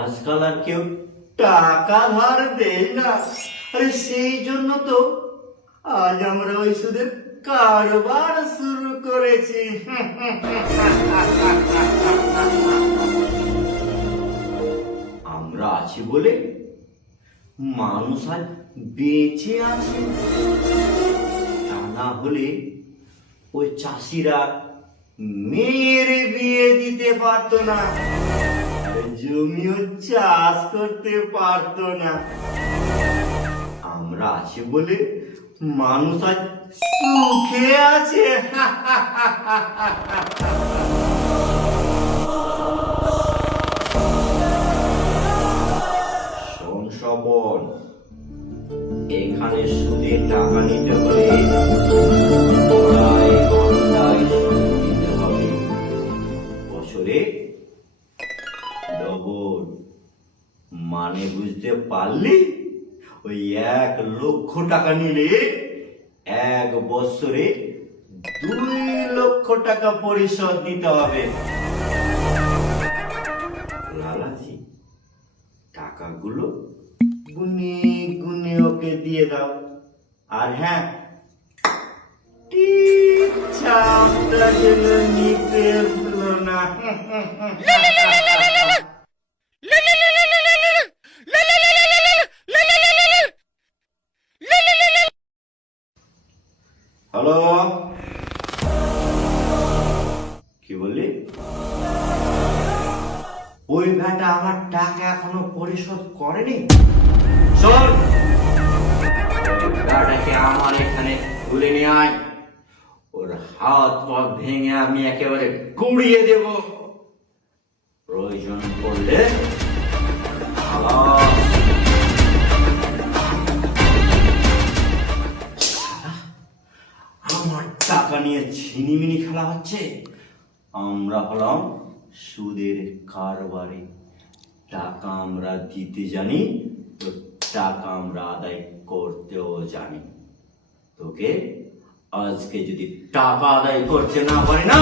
আজকাল আর কেউ টাকা ধার দেয় না। আরে সেই জন্য তো আজ আমরা ওই সুদের কারবার শুরু করেছি। আমরা আছি বলে মানুষ আজ বেঁচে আছে, তা না হলে ওই চাষিরা মেয়ের বিয়ে দিতে পারতো না, জমিও চাষ করতে পারতো না। আমরা আছি বলে মানুষ আজ সুখে আছে। শোন শ্রবণ, এখানে সুদে টাকা নিতে হলে গড়ায় গন্ডায় সুদ দিতে হবে, বছরে ডবল। মানে বুঝতে পারলি? ওই 1,00,000 টাকা নিলে 1 বছরে 2,00,000 টাকা পরিশোধ দিতে হবে। লালাজি, টাকাগুলো গুনে গুনে ওকে দিয়ে দাও। আর হ্যাঁ, ঠিক চাপটা যেন নিতে হলো না। হ্যালো, কি বললি? ওই ভাইটা আমার টাকা এখনো পরিশোধ করেনি। শোন, টাকাটাকে আমার এখানে তুলে নিয়ে আয়, ওর হাত পা ভেঙে আমি একেবারে গুড়িয়ে দেব। প্রয়োজন পড়লে আমার টাকা নিয়ে ছিনিমিনি খেলা হচ্ছে। আমরা হলাম সুদের কারবারি। টাকা আমরা দিতে জানি, তো টাকা আমরা আদায় করতেও জানি। তোকে আজকে যদি টাকা আদায় করতে না পারি না,